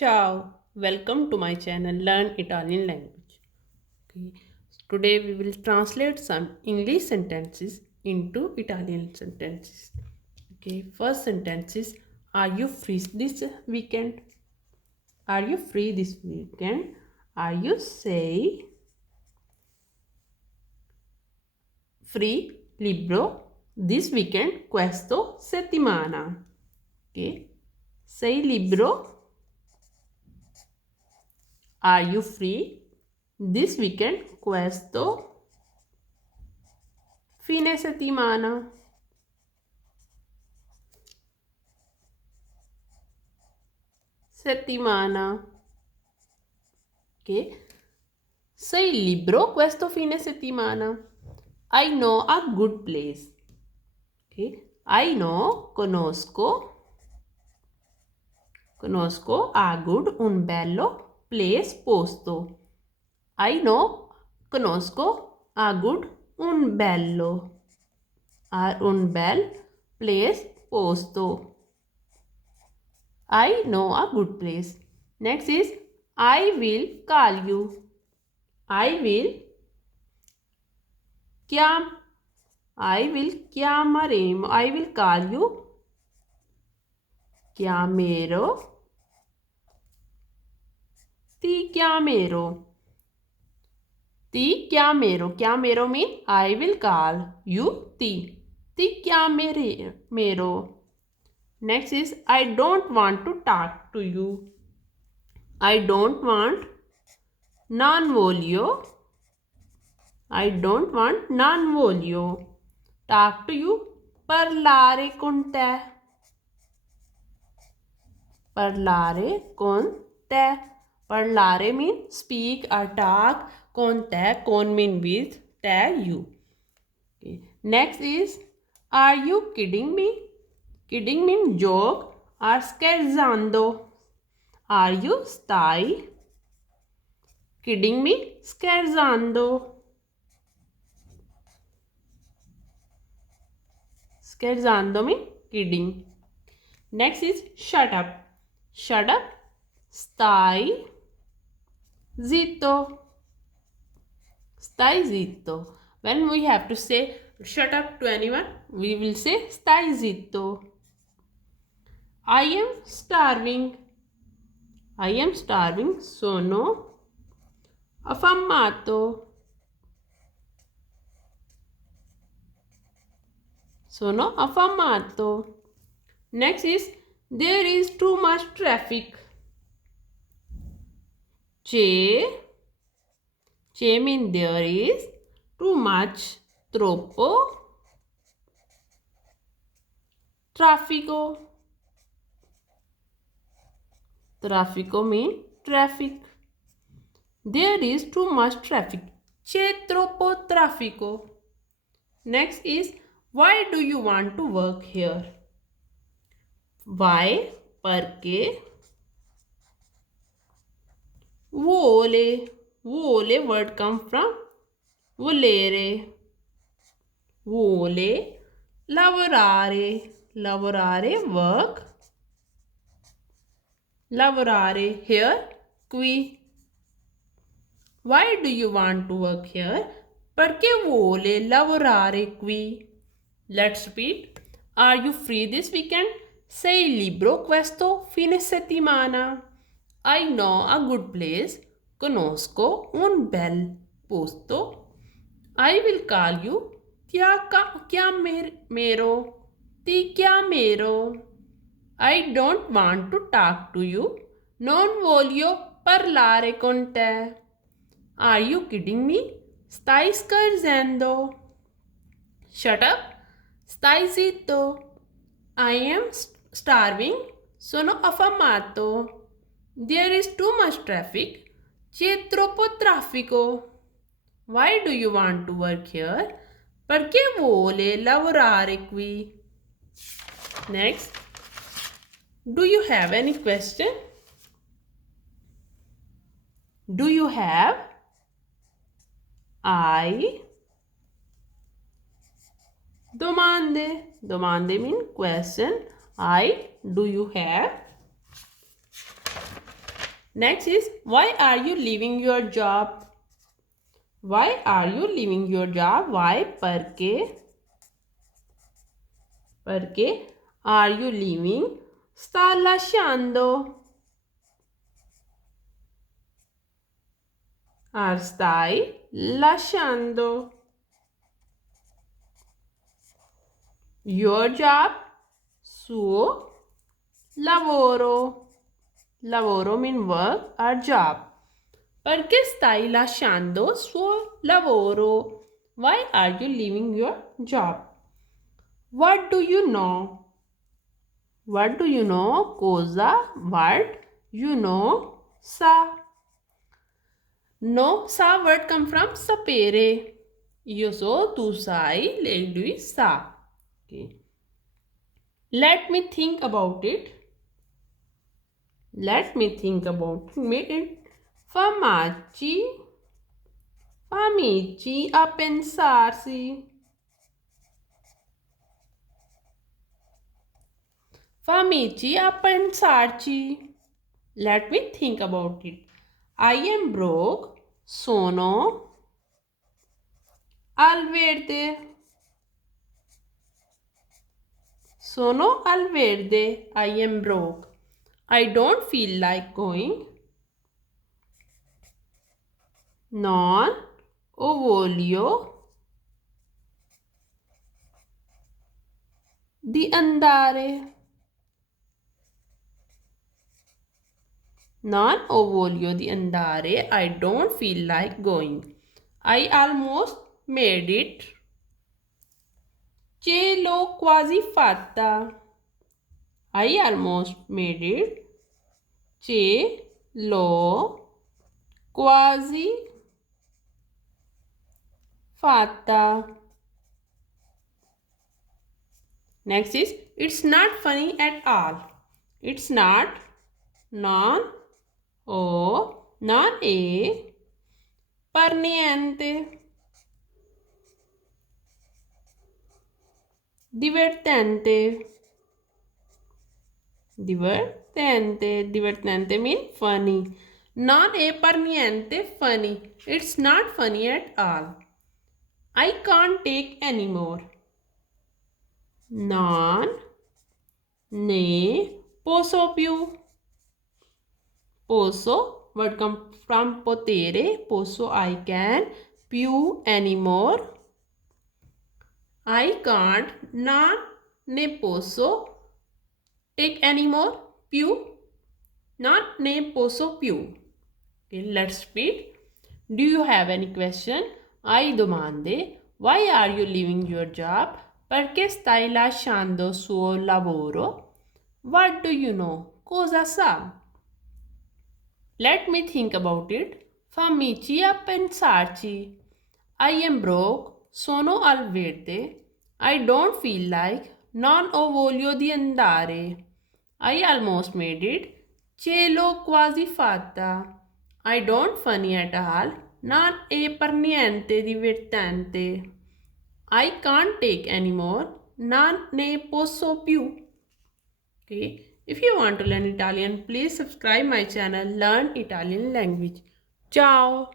Ciao, welcome to my channel Learn Italian Language. Okay. Today we will translate some English sentences into Italian sentences. Okay, first sentence is, are you free this weekend? Are you free this weekend? Are you say free libro this weekend questo settimana? Okay. Sei libro? Are you free this weekend questo fine settimana? Settimana. Ok. Sei libero questo fine settimana? I know a good place. Ok. I know, conosco a good, un bello, place, posto. I know, conosco a good, un bello, un bel, place, posto. I know a good place. Next is, I will call you. I will chiam I will chiameremo. I will call you. Chiamero. Ti chiamero. Ti chiamero. Chiamero means I will call you. Ti chiamero. Next is I don't want to talk to you. I don't want. Non voglio. I don't want. Non voglio. Talk to you. Parlare con te. Parlare con te. Parlare means speak or talk. Con te. Con mean with. Te you. Okay. Next is, are you kidding me? Kidding means joke or scherzando. Are you stai? Kidding me? Scherzando. Scherzando means kidding. Next is shut up. Shut up. Stai zitto. Stai zitto. When we have to say shut up to anyone, we will say stai zitto. I am starving. I am starving. Sono affamato. Sono affamato. Next is there is too much traffic. C'è means there is, too much, troppo, traffico. Traffico means traffic. There is too much traffic. C'è troppo traffico. Next is, why do you want to work here? Why? Perché? Vuole. Vuole word come from volere. Vuole lavorare. Lavorare work. Lavorare here qui. Why do you want to work here? Perché vuole lavorare qui. Let's repeat. Are you free this weekend? Sei libero questo fine settimana? I know a good place. Conosco un bel posto. I will call you. Chiamerò. Ti chiamerò. I don't want to talk to you. Non voglio parlare con te. Are you kidding me? Stai scherzando. Shut up. Stai zitto. I am starving. Sono affamato. There is too much traffic. C'è troppo traffico. Why do you want to work here? Perché vuole lavorare qui? Next. Do you have any question? Do you have? I. Domande. Domande mean question. I. Do you have? Next is, why are you leaving your job? Why are you leaving your job? Why? Perché are you leaving? Sta lasciando. Stai lasciando. Your job. Suo lavoro. Lavoro mean work or job. Perché stai lasciando suo lavoro? Why are you leaving your job? What do you know? What do you know? Cosa. What you know? Sa. No, sa word come from sapere. Io so, tu sai, lei, lui sa. Okay. Let me think about it. Let me think about it. Famaci, famici a pensarsi. Famici a pensarci. Let me think about it. I am broke. Sono al verde. Sono al verde. I am broke. I don't feel like going. Non ho voglio di andare. Non ho voglio di andare. I don't feel like going. I almost made it. Ce l'ho quasi fatta. I almost made it. Ce l'ho quasi fatta. Next is, it's not funny at all. It's not, non, o, non è, per niente. Divertente. Divertente mean funny. Non è per niente funny. It's not funny at all. I can't take anymore. Non ne posso più. Posso, word come from potere. Posso, I can. Più, anymore. I can't. Non ne posso take anymore. Più. Non ne posso più. Okay, let's repeat. Do you have any question? Hai domande? Why are you leaving your job? Perché stai lasciando il suo lavoro? What do you know? Cosa sa? Let me think about it. Fammici a pensarci. I am broke. Sono al verde. I don't feel like. Non ho voglio di andare. I almost made it. Ce l'ho quasi fatta. I don't funny at all. Non è per niente divertente. I can't take anymore. Non ne posso più. Okay. If you want to learn Italian, please subscribe my channel Learn Italian Language. Ciao!